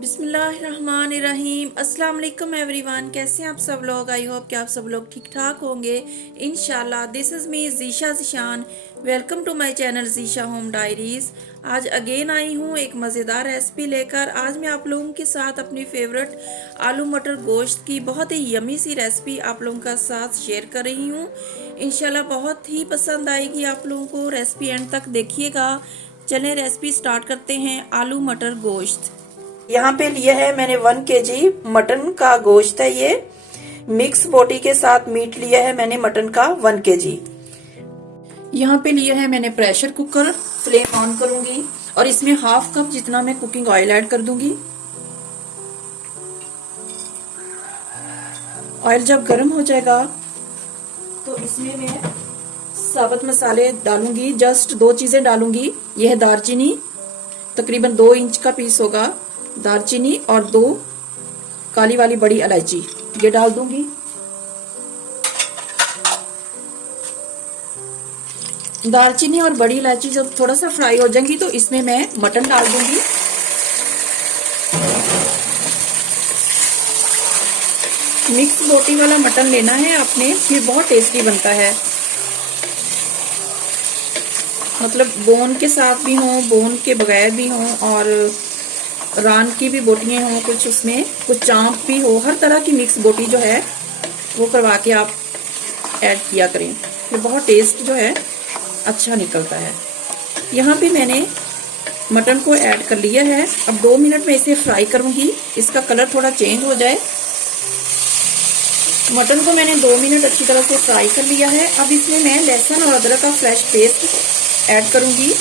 बिस्मिल्लाहिर्रहमानिर्रहीम। अस्सलाम वालेकुम एवरीवन। कैसे हैं आप सब लोग? आई होप कि आप सब लोग ठीक ठाक होंगे इंशाल्लाह। This is me Zeesha Zeeshan. Welcome to my channel Zeesha home diaries. आज अगेन आई हूँ एक मज़ेदार रेसिपी लेकर। आज मैं आप लोगों के साथ अपनी फेवरेट आलू मटर गोश्त की बहुत ही यमी सी रेसिपी आप लोगों का साथ शेयर कर रही हूँ। इंशाल्लाह बहुत ही पसंद आएगी आप लोगों को। रेसिपी एंड तक देखिएगा। चलें रेसिपी स्टार्ट करते हैं। आलू मटर गोश्त यहाँ पे लिया है मैंने 1 kg मटन का गोश्त है। ये मिक्स बोटी के साथ मीट लिया है मैंने मटन का 1 kg। यहाँ पे लिया है मैंने प्रेशर कुकर। फ्लेम ऑन करूंगी और इसमें हाफ कप जितना मैं कुकिंग ऑयल ऐड कर दूंगी। ऑयल जब गर्म हो जाएगा तो इसमें मैं साबुत मसाले डालूंगी। जस्ट 2 चीजें डालूंगी। यह है दालचीनी, तकरीबन 2 इंच का पीस होगा दालचीनी, और 2 काली वाली बड़ी इलायची ये डाल दूंगी। दालचीनी और बड़ी इलायची जब थोड़ा सा फ्राई हो जाएंगी तो इसमें मैं मटन डाल दूंगी। मिक्स बोटी वाला मटन लेना है आपने, फिर बहुत टेस्टी बनता है। मतलब बोन के साथ भी हो, बोन के बगैर भी हो, और रान की भी बोटियां हो, कुछ उसमें कुछ चांप भी हो। हर तरह की मिक्स बोटी जो है वो करवा के आप ऐड किया करें, फिर बहुत टेस्ट जो है अच्छा निकलता है। यहाँ पे मैंने मटन को ऐड कर लिया है। अब 2 मिनट में इसे फ्राई करूंगी, इसका कलर थोड़ा चेंज हो जाए। मटन को मैंने 2 मिनट अच्छी तरह से फ्राई कर लिया है। अब इसमें मैं लहसुन और अदरक का फ्रेश पेस्ट ऐड करूंगी।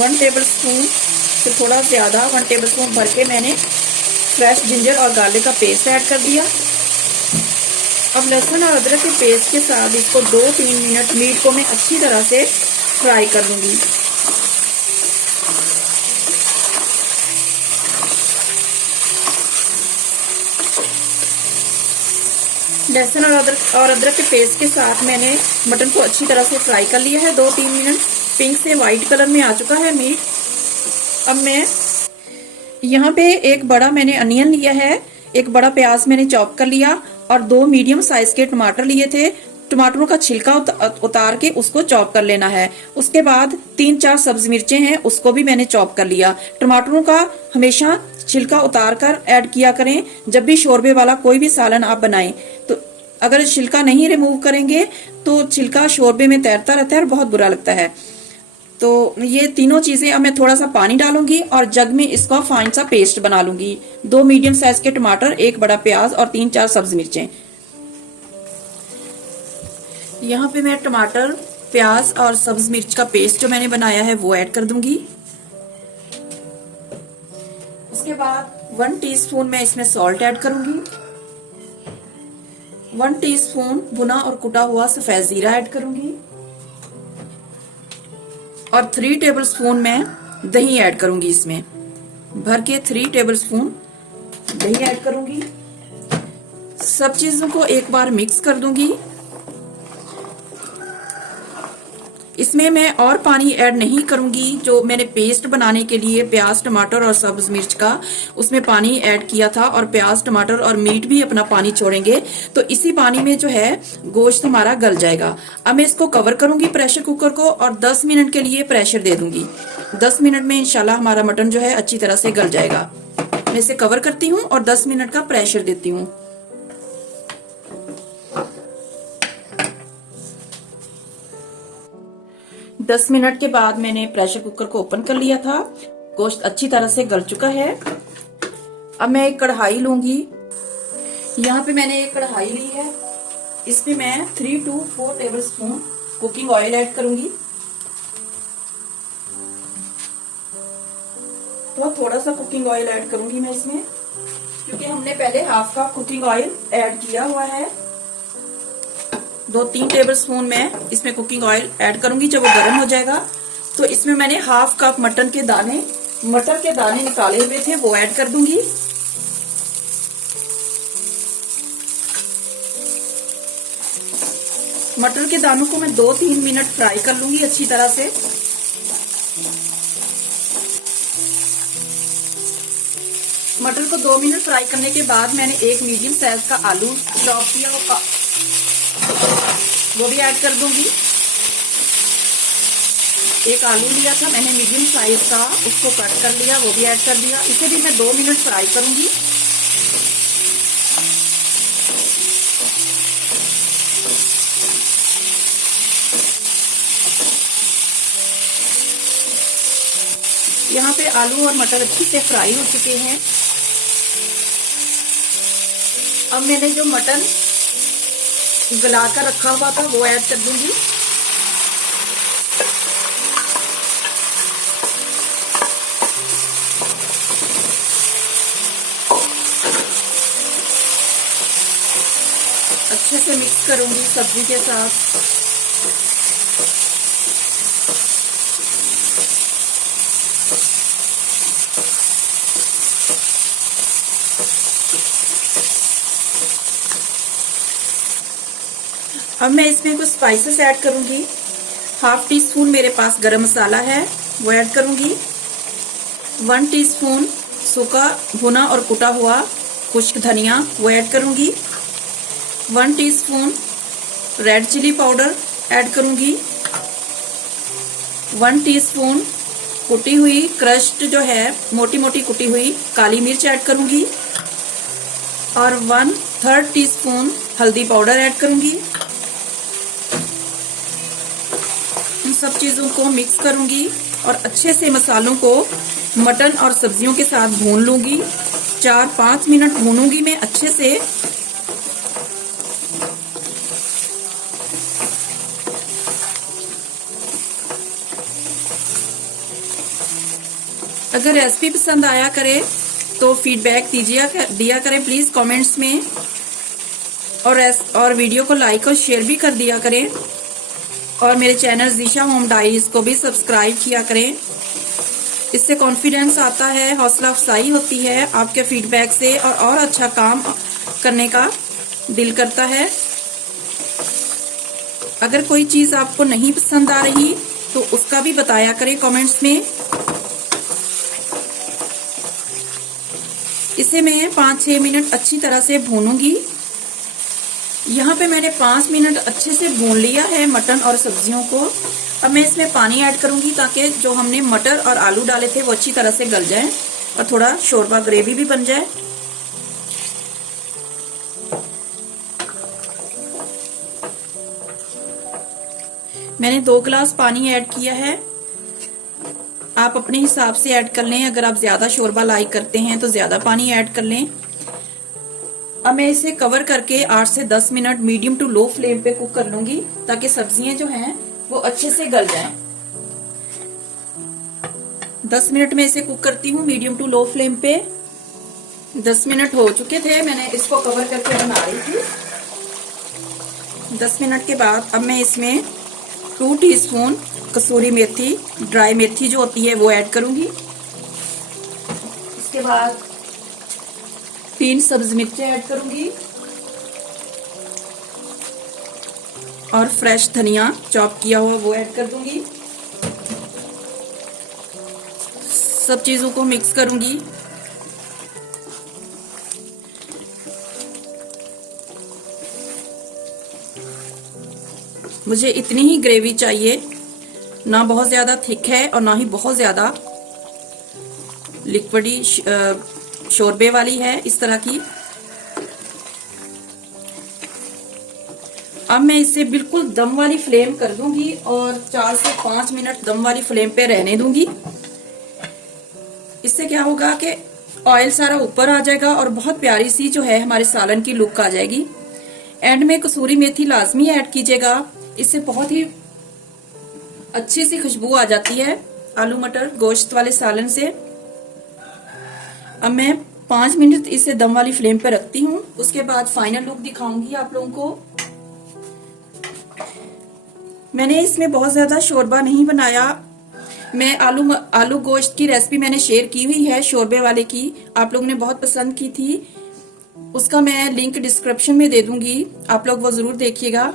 1 टेबल स्पून से थोड़ा ज़्यादा, 1 टेबल स्पून भर के मैंने फ्रेश जिंजर और गार्लिक का पेस्ट ऐड कर दिया। अब लहसुन और अदरक के पेस्ट के साथ इसको 2-3 मिनट मीट को मैं अच्छी तरह से फ्राई कर लूंगी। लहसुन और अदरक के पेस्ट के साथ मैंने मटन को अच्छी तरह से फ्राई कर लिया है। 2-3 मिनट पिंक से वाइट कलर में आ चुका है मीट। अब मैं यहाँ पे एक बड़ा मैंने अनियन लिया है, एक बड़ा प्याज मैंने चॉप कर लिया, और 2 मीडियम साइज के टमाटर लिए थे। टमाटरों का छिलका उतार के उसको चॉप कर लेना है। उसके बाद 3-4 सब्ज मिर्चें हैं, उसको भी मैंने चॉप कर लिया। टमाटरों का हमेशा छिलका उतार कर ऐड किया करें जब भी शोरबे वाला कोई भी सालन आप बनाएं। तो अगर छिलका नहीं रिमूव करेंगे तो छिलका शोरबे में तैरता रहता है और बहुत बुरा लगता है। तो ये तीनों चीजें, अब मैं थोड़ा सा पानी डालूंगी और जग में इसका फाइन सा पेस्ट बना लूंगी। 2 मीडियम साइज के टमाटर, 1 बड़ा प्याज और 3-4 सब्ज मिर्चें। यहाँ पे मैं टमाटर, प्याज और सब्ज मिर्च का पेस्ट जो मैंने बनाया है वो ऐड कर दूंगी। उसके बाद 1 टीस्पून मैं इसमें सॉल्ट ऐड करूंगी। 1 टीस्पून भुना और कुटा हुआ सफेद जीरा ऐड करूंगी, और 3 टेबलस्पून मैं दही ऐड करूंगी। इसमें भर के 3 टेबलस्पून दही ऐड करूंगी। सब चीजों को एक बार मिक्स कर दूंगी। इसमें मैं और पानी ऐड नहीं करूंगी। जो मैंने पेस्ट बनाने के लिए प्याज, टमाटर और सब्ज मिर्च का, उसमें पानी ऐड किया था, और प्याज, टमाटर और मीट भी अपना पानी छोड़ेंगे, तो इसी पानी में जो है गोश्त हमारा गल जाएगा। अब मैं इसको कवर करूंगी प्रेशर कुकर को, और 10 मिनट के लिए प्रेशर दे दूंगी। 10 मिनट में इंशाल्लाह हमारा मटन जो है अच्छी तरह से गल जाएगा। मैं इसे कवर करती हूँ और 10 मिनट का प्रेशर देती हूँ। 10 मिनट के बाद मैंने प्रेशर कुकर को ओपन कर लिया था। गोश्त अच्छी तरह से गल चुका है। अब मैं एक कढ़ाई लूंगी। यहाँ पे मैंने एक कढ़ाई ली है। इसमें मैं 3 to 4 tablespoon cooking oil add करूंगी। तो थोड़ा सा कुकिंग ऑयल ऐड करूंगी मैं इसमें, क्योंकि हमने पहले half cup cooking oil add किया हुआ है। 2-3 टेबलस्पून मैं इसमें कुकिंग ऑयल ऐड करूंगी। जब वो गर्म हो जाएगा तो इसमें मैंने हाफ कप मटर के दाने निकाले हुए थे वो ऐड कर दूंगी। मटर के दानों को मैं 2-3 मिनट फ्राई कर लूंगी अच्छी तरह से। मटर को 2 मिनट फ्राई करने के बाद मैंने एक मीडियम साइज का आलू चॉप किया, वो भी ऐड कर दूंगी। एक आलू लिया था मैंने मीडियम साइज का, उसको कट कर लिया, वो भी ऐड कर दिया। इसे भी मैं 2 मिनट फ्राई करूंगी। यहाँ पे आलू और मटर अच्छी से फ्राई हो चुके हैं। अब मैंने जो मटन गला कर रखा हुआ था वो ऐड कर दूंगी। अच्छे से मिक्स करूंगी सब्जी के साथ। अब मैं इसमें कुछ स्पाइसेस ऐड करूंगी। 1/2 टीस्पून मेरे पास गरम मसाला है, वो ऐड करूंगी। 1 टीस्पून सूखा भुना और कुटा हुआ खुश्क धनिया, वो ऐड करूंगी। 1 teaspoon red chilli powder add करूंगी। 1 टीस्पून कुटी हुई क्रश्ड जो है मोटी मोटी कुटी हुई काली मिर्च ऐड करूंगी। और 1/3 टीस्पून हल्दी पाउडर ऐड करूंगी। इन सब चीजों को मिक्स करूंगी और अच्छे से मसालों को मटन और सब्जियों के साथ भून लूंगी। 4-5 मिनट भूनूंगी मैं अच्छे से। अगर रेसिपी पसंद आया करे तो फीडबैक दिया करें प्लीज कमेंट्स में, और वीडियो को लाइक और शेयर भी कर दिया करें। और मेरे चैनल ज़ीशा होम डायरीज को भी सब्सक्राइब किया करें। इससे कॉन्फिडेंस आता है, हौसला अफजाई होती है आपके फीडबैक से, और अच्छा काम करने का दिल करता है। अगर कोई चीज़ आपको नहीं पसंद आ रही तो उसका भी बताया करें कमेंट्स में। इसे मैं 5-6 मिनट अच्छी तरह से भूनूंगी। यहाँ पे मैंने 5 मिनट अच्छे से भून लिया है मटन और सब्जियों को। अब मैं इसमें पानी ऐड करूंगी ताकि जो हमने मटर और आलू डाले थे वो अच्छी तरह से गल जाए और थोड़ा शोरबा ग्रेवी भी बन जाए। मैंने 2 गिलास पानी ऐड किया है। आप अपने हिसाब से ऐड कर लें। अगर आप ज्यादा शोरबा लाइक करते हैं तो ज्यादा पानी ऐड कर लें। अब मैं इसे कवर करके 8 से 10 minute medium to low flame पे कुक कर लूंगी ताकि सब्जियां जो हैं वो अच्छे से गल जाएं। 10 मिनट में इसे कुक करती हूँ मीडियम टू लो फ्लेम पे। 10 मिनट हो चुके थे, मैंने इसको कवर करके बना रही थी। 10 मिनट के बाद अब मैं इसमें 2 टीस्पून कसूरी मेथी, ड्राई मेथी जो होती है वो ऐड करूंगी। इसके बाद 3 सब्ज मिर्चें ऐड करूंगी और फ्रेश धनिया चॉप किया हुआ वो ऐड कर दूंगी। सब चीजों को मिक्स करूंगी। मुझे इतनी ही ग्रेवी चाहिए, ना बहुत ज्यादा थिक है और ना ही बहुत ज्यादा लिक्विडी शोरबे वाली है, इस तरह की। अब मैं इसे बिल्कुल दम वाली फ्लेम कर दूंगी और 4 से 5 मिनट दम वाली फ्लेम पे रहने दूंगी। इससे क्या होगा कि ऑयल सारा ऊपर आ जाएगा और बहुत प्यारी सी जो है हमारे सालन की लुक आ जाएगी। एंड में कसूरी मेथी लाजमी ऐड कीजिएगा, इससे बहुत ही अच्छी सी खुशबू आ जाती है आलू मटर गोश्त वाले सालन से। अब मैं 5 मिनट इसे दम वाली फ्लेम पे रखती हूँ। उसके बाद फाइनल लुक दिखाऊंगी आप लोगों को। मैंने इसमें बहुत ज्यादा शोरबा नहीं बनाया। मैं आलू गोश्त की रेसिपी मैंने शेयर की हुई है शोरबे वाले की, आप लोगों ने बहुत पसंद की थी। उसका मैं लिंक डिस्क्रिप्शन में दे दूंगी, आप लोग वो जरूर देखिएगा।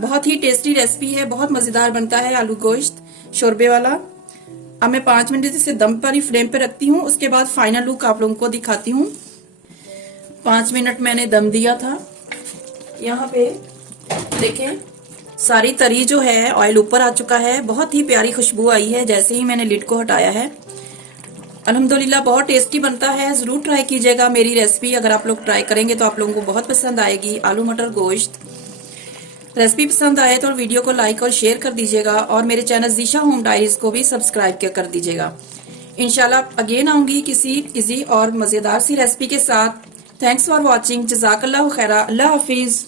बहुत ही टेस्टी रेसिपी है, बहुत मजेदार बनता है आलू गोश्त शोरबे वाला। अब मैं 5 मिनट इसे दम पर ही फ्लेम पे रखती हूँ। उसके बाद फाइनल लुक आप लोगों को दिखाती हूँ। 5 मिनट मैंने दम दिया था। यहाँ पे देखें सारी तरी जो है ऑयल ऊपर आ चुका है। बहुत ही प्यारी खुशबू आई है जैसे ही मैंने लिड को हटाया है। अल्हम्दुलिल्लाह बहुत टेस्टी बनता है। जरूर ट्राई कीजिएगा मेरी रेसिपी। अगर आप लोग ट्राई करेंगे तो आप लोगों को बहुत पसंद आएगी। आलू मटर गोश्त रेसिपी पसंद आए तो वीडियो को लाइक और शेयर कर दीजिएगा और मेरे चैनल ज़ीशा होम डायरीज को भी सब्सक्राइब कर दीजिएगा। इंशाल्लाह अगेन आऊंगी किसी इजी और मजेदार सी रेसिपी के साथ। Thanks for watching. जज़ाकल्लाहु खैरा। अल्लाह हाफिज।